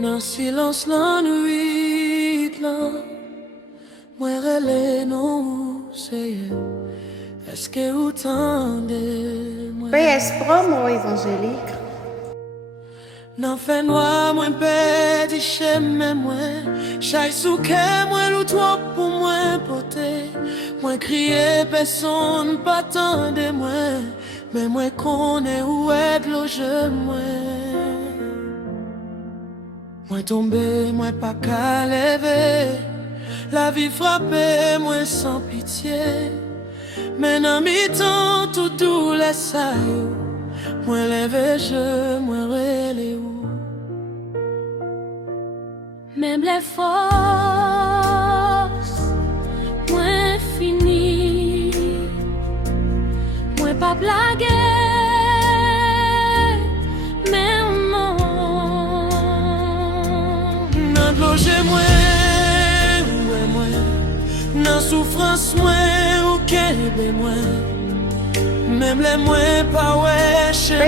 Dans silence la nuit là, moi relais non c'est. Est-ce que vous tendez moi? PS Promo évangélique. N'en fais noir, moi pédi chez moi. Chaque souke, moi l'ou trop pour moi porter. Moi crier, personne pas tendre moi. Mais moi connais où est loge moi. Moi tombé, moi pas qu'à lever. La vie frappée, moi sans pitié. Mais dans mi-temps, tout doux laisse ça. Moi lève je, moi relève où. Même les forces, moi fini, moi pas blaguer, mais non. Nan plongé moi, ouais moi, nan souffrance moi, ou kebe moi. Même les moins pas ouais, chez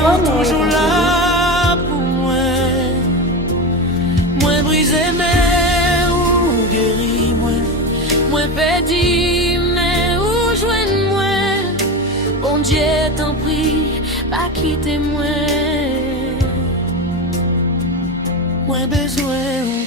moi, toujours là pour moi. Moi brisé mais ou guéri moi. Moi pédi mais ou joindre moi. Bon Dieu t'en prie, pas quitter moi. Moi besoin ou